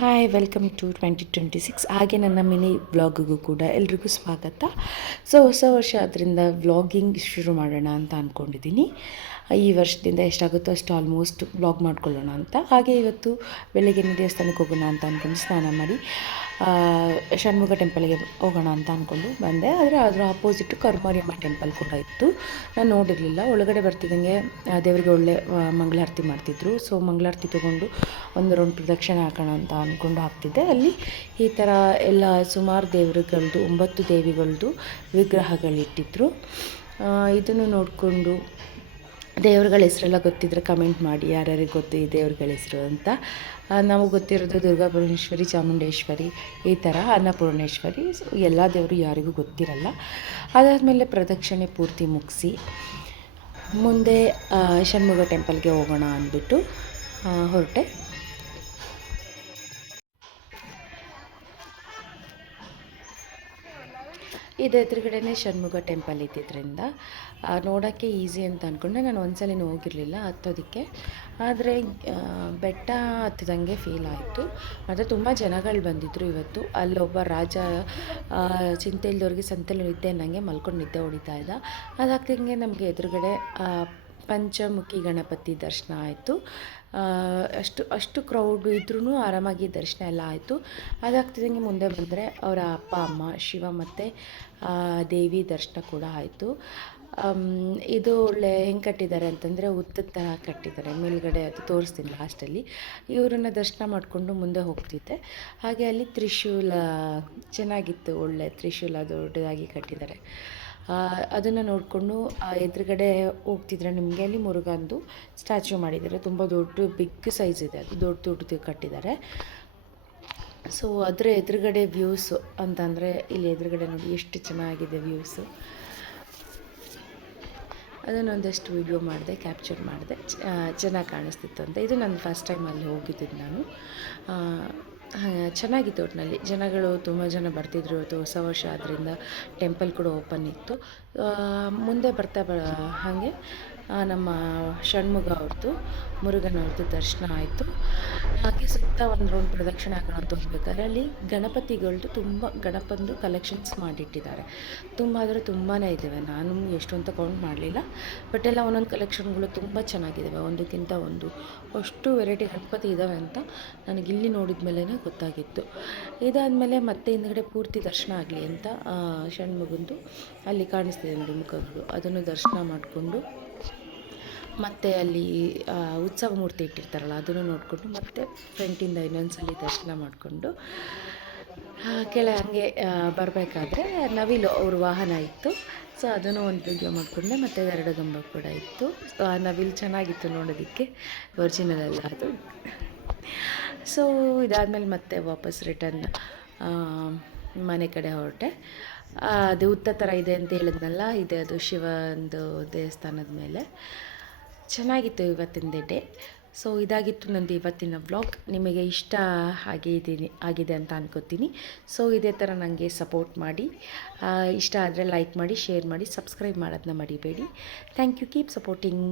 Hi welcome to twenty twenty six ಹಾಗೆ ನನ್ನ mini ವ್ಲಾಗಿಗೂ ಕೂಡ ಎಲ್ರಿಗೂ ಸ್ವಾಗತ. ಸೊ ಹೊಸ ವರ್ಷ ಅದರಿಂದ ವ್ಲಾಗಿಂಗ್ ಶುರು ಮಾಡೋಣ ಅಂತ ಅಂದ್ಕೊಂಡಿದ್ದೀನಿ ಈ ವರ್ಷದಿಂದ ಎಷ್ಟಾಗುತ್ತೋ ಅಷ್ಟು ಆಲ್ಮೋಸ್ಟ್ ಬ್ಲಾಗ್ ಮಾಡ್ಕೊಳ್ಳೋಣ ಅಂತ. ಹಾಗೆ ಇವತ್ತು ಬೆಳಗ್ಗೆ ದೇವಸ್ಥಾನಕ್ಕೆ ಹೋಗೋಣ ಅಂತ ಅಂದ್ಕೊಂಡು ಸ್ನಾನ ಮಾಡಿ ಷಣ್ಮುಖ ಟೆಂಪಲ್ಗೆ ಹೋಗೋಣ ಅಂತ ಅಂದ್ಕೊಂಡು ಬಂದೆ. ಆದರೆ ಅದರ ಆಪೋಸಿಟ್ ಕರ್ಮಾರಿಯಮ್ಮ ಟೆಂಪಲ್ ಕೂಡ ಇತ್ತು. ನಾನು ನೋಡಿರಲಿಲ್ಲ. ಒಳಗಡೆ ಬರ್ತಿದ್ದಂಗೆ ದೇವರಿಗೆ ಒಳ್ಳೆ ಮಂಗಳಾರತಿ ಮಾಡ್ತಿದ್ರು. ಸೊ ಮಂಗಳಾರತಿ ತೊಗೊಂಡು ಒಂದು ರೌಂಡ್ ಪ್ರದಕ್ಷಿಣೆ ಹಾಕೋಣ ಅಂತ ಅಂದ್ಕೊಂಡು ಹಾಕ್ತಿದ್ದೆ. ಅಲ್ಲಿ ಈ ಥರ ಎಲ್ಲ ಸುಮಾರು ದೇವರುಗಳದ್ದು ಒಂಬತ್ತು ದೇವಿಗಳದ್ದು ವಿಗ್ರಹಗಳಿಟ್ಟಿದ್ರು. ಇದನ್ನು ನೋಡಿಕೊಂಡು ದೇವ್ರುಗಳ ಹೆಸರೆಲ್ಲ ಗೊತ್ತಿದ್ರೆ ಕಮೆಂಟ್ ಮಾಡಿ, ಯಾರ್ಯಾರಿಗೆ ಗೊತ್ತು ಈ ದೇವ್ರುಗಳ ಹೆಸರು ಅಂತ. ನಮಗೆ ಗೊತ್ತಿರೋದು ದುರ್ಗಾ ಪರಮೇಶ್ವರಿ ಚಾಮುಂಡೇಶ್ವರಿ, ಈ ಥರ ಅನ್ನಪೂರ್ಣೇಶ್ವರಿ ಎಲ್ಲ ದೇವರು ಯಾರಿಗೂ ಗೊತ್ತಿರಲ್ಲ. ಅದಾದಮೇಲೆ ಪ್ರದಕ್ಷಿಣೆ ಪೂರ್ತಿ ಮುಗಿಸಿ, ಮುಂದೆ ಷಣ್ಮುಗ ಟೆಂಪಲ್ಗೆ ಹೋಗೋಣ ಅಂದ್ಬಿಟ್ಟು ಹೊರಟೆ. ಇದು ಎದುರುಗಡೆನೇ ಷಣ್ಮುಖ ಟೆಂಪಲ್ ಇದ್ದಿದ್ದರಿಂದ ನೋಡೋಕ್ಕೆ ಈಸಿ ಅಂತ ಅಂದ್ಕೊಂಡೆ ನಾನು ಒಂದ್ಸಲಿನೂ ಹೋಗಿರಲಿಲ್ಲ ಹತ್ತೋದಕ್ಕೆ. ಆದರೆ ಬೆಟ್ಟ ಹತ್ತಿದಂಗೆ ಫೀಲ್ ಆಯಿತು. ಮತ್ತು ತುಂಬ ಜನಗಳು ಬಂದಿದ್ದರು ಇವತ್ತು. ಅಲ್ಲೊಬ್ಬ ರಾಜ ಚಿಂತೆ ಇಲ್ದವ್ರಿಗೆ ಸಂತೆಲಿ ನಿದ್ದೆ ಅನ್ನಂಗೆ ಮಲ್ಕೊಂಡು ನಿದ್ದೆ ಹೊಡಿತಾ ಇದ್ದ. ಅದಾಗ್ತಿಂಗೆ ನಮಗೆ ಎದುರುಗಡೆ ಪಂಚಮುಖಿ ಗಣಪತಿ ದರ್ಶನ ಆಯಿತು. ಅಷ್ಟು ಅಷ್ಟು ಕ್ರೌಡ್ ಇದ್ರೂ ಆರಾಮಾಗಿ ದರ್ಶನ ಎಲ್ಲ ಆಯಿತು. ಅದಾಗ್ತಿದ್ದಂಗೆ ಮುಂದೆ ಬಂದರೆ ಅವರ ಅಪ್ಪ, ಅಮ್ಮ, ಶಿವ ಮತ್ತು ದೇವಿ ದರ್ಶನ ಕೂಡ ಆಯಿತು. ಇದು ಒಳ್ಳೆ ಹೆಂಗೆ ಕಟ್ಟಿದ್ದಾರೆ ಅಂತಂದರೆ ಉತ್ತದ ಥರ ಕಟ್ಟಿದ್ದಾರೆ. ಮೇಲ್ಗಡೆ ಅದು ತೋರಿಸ್ತೀನಿ ಲಾಸ್ಟಲ್ಲಿ ಇವರನ್ನ ದರ್ಶನ ಮಾಡಿಕೊಂಡು ಮುಂದೆ ಹೋಗ್ತಿದ್ದೆ. ಹಾಗೆ ಅಲ್ಲಿ ತ್ರಿಶೂಲ, ಚೆನ್ನಾಗಿತ್ತು ಒಳ್ಳೆ ತ್ರಿಶೂಲ ದೊಡ್ಡದಾಗಿ ಕಟ್ಟಿದ್ದಾರೆ. ಅದನ್ನು ನೋಡಿಕೊಂಡು ಎದುರುಗಡೆ ಹೋಗ್ತಿದ್ರೆ ನಿಮಗೆ ಅಲ್ಲಿ ಮುರುಗಂದು ಸ್ಟ್ಯಾಚ್ಯೂ ಮಾಡಿದ್ದಾರೆ. ತುಂಬ ದೊಡ್ಡ ಬಿಗ್ ಸೈಜ್ ಇದೆ. ಅದು ದೊಡ್ಡ ದೊಡ್ಡದು ಕಟ್ಟಿದ್ದಾರೆ. ಸೊ ಅದರ ಎದುರುಗಡೆ ವ್ಯೂಸು ಅಂತಂದರೆ ಇಲ್ಲಿ ಎದುರುಗಡೆ ನೋಡಿ ಎಷ್ಟು ಚೆನ್ನಾಗಿದೆ ವ್ಯೂಸು ಅದನ್ನೊಂದಷ್ಟು ವಿಡಿಯೋ ಮಾಡಿದೆ ಕ್ಯಾಪ್ಚರ್ ಮಾಡಿದೆ. ಚೆನ್ನಾಗಿ ಕಾಣಿಸ್ತಿತ್ತು ಅಂತ. ಇದು ನಾನು ಫಸ್ಟ್ ಟೈಮ್ ಅಲ್ಲಿ ಹೋಗಿದ್ದೀನಿ ನಾನು. ಚೆನ್ನಾಗಿತ್ತು ಒಟ್ಟಿನಲ್ಲಿ ಜನಗಳು ತುಂಬ ಜನ ಬರ್ತಿದ್ರು. ಇವತ್ತು ಹೊಸ ವರ್ಷ ಆದ್ದರಿಂದ ಟೆಂಪಲ್ ಕೂಡ ಓಪನ್ ಇತ್ತು. ಮುಂದೆ ಬರ್ತಾ ಬ, ಹಾಗೆ ನಮ್ಮ ಷಣ್ಮುಗ ಅವ್ರದ್ದು ಮುರುಗನವ್ರದ್ದು ದರ್ಶನ ಆಯಿತು. ಹಾಗೆ ಸುತ್ತ ಒಂದು ರೌಂಡ್ ಪ್ರದಕ್ಷಿಣೆ ಹಾಕೋಣ ಅಂತ ಹೋಗ್ಬೇಕಾದ್ರೆ ಅಲ್ಲಿ ಗಣಪತಿಗಳದ್ದು ತುಂಬ ಗಣಪಂದು ಕಲೆಕ್ಷನ್ಸ್ ಮಾಡಿಟ್ಟಿದ್ದಾರೆ. ತುಂಬ ಅಂದರೆ ತುಂಬಾ ಇದ್ದಾವೆ ನಾನು ಎಷ್ಟು ಅಂತ ಕೌಂಟ್ ಮಾಡಲಿಲ್ಲ ಬಟ್ ಎಲ್ಲ ಒಂದೊಂದು ಕಲೆಕ್ಷನ್ಗಳು ತುಂಬ ಚೆನ್ನಾಗಿದ್ದಾವೆ ಒಂದಕ್ಕಿಂತ ಒಂದು ಅಷ್ಟು ವೆರೈಟಿ ಗಣಪತಿ ಇದ್ದಾವೆ ಅಂತ ನನಗೆ ಇಲ್ಲಿ ನೋಡಿದ ಮೇಲೇ ಗೊತ್ತಾಗಿತ್ತು. ಇದಾದಮೇಲೆ ಮತ್ತೆ ಹಿಂದ್ಗಡೆ ಪೂರ್ತಿ ದರ್ಶನ ಆಗಲಿ ಅಂತ ಷಣ್ಮುಗಂದು ಅಲ್ಲಿ ಕಾಣಿಸ್ತಿದೆ ನೋಡಿ ಮುಖಗಳು. ಅದನ್ನು ದರ್ಶನ ಮಾಡಿಕೊಂಡು ಮತ್ತು ಅಲ್ಲಿ ಉತ್ಸವ ಮೂರ್ತಿ ಇಟ್ಟಿರ್ತಾರಲ್ಲ, ಅದನ್ನು ನೋಡಿಕೊಂಡು ಮತ್ತೆ ಇನ್ನೊಂದು ಸಲ ದರ್ಶನ ಮಾಡಿಕೊಂಡು ಕೆಳ ಹಂಗೆ ಬರಬೇಕಾದ್ರೆ ನವಿಲು ಅವ್ರ ವಾಹನ ಇತ್ತು. ಸೊ ಅದನ್ನು ಒಂದು ವಿಡಿಯೋ ಮಾಡಿಕೊಂಡೆ, ಮತ್ತು ಗಂಬ ಕೂಡ ಇತ್ತು. ಸೊ ಆ ನವಿಲು ಚೆನ್ನಾಗಿತ್ತು ನೋಡೋದಕ್ಕೆ ಒರಿಜಿನಲ್ ಅಲ್ಲ ಅದು. ಸೊ ಇದಾದಮೇಲೆ ಮತ್ತೆ ವಾಪಸ್ ರಿಟರ್ನ್ ಮನೆ ಕಡೆ ಹೊರಟೆ. ಅದು ಉತ್ತ ಥರ ಇದೆ ಅಂತ ಹೇಳಿದ್ನಲ್ಲ, ಇದೆ ಅದು ಶಿವಂದು ದೇವಸ್ಥಾನದ ಮೇಲೆ. ಚೆನ್ನಾಗಿತ್ತು ಇವತ್ತಿನ ಡೇ ಸೊ ಇದಾಗಿತ್ತು ನಂದು ಇವತ್ತಿನ ವ್ಲಾಗ್ ನಿಮಗೆ ಇಷ್ಟ ಆಗಿದ್ದೀನಿ ಆಗಿದೆ ಅಂತ ಅನ್ಕೋತೀನಿ. ಸೊ ಇದೇ ಥರ ನನಗೆ ಸಪೋರ್ಟ್ ಮಾಡಿ. ಇಷ್ಟ ಆದರೆ ಲೈಕ್ ಮಾಡಿ ಶೇರ್ ಮಾಡಿ ಸಬ್ಸ್ಕ್ರೈಬ್ ಮಾಡೋದನ್ನ ಮರಿಬೇಡಿ. Thank you keep supporting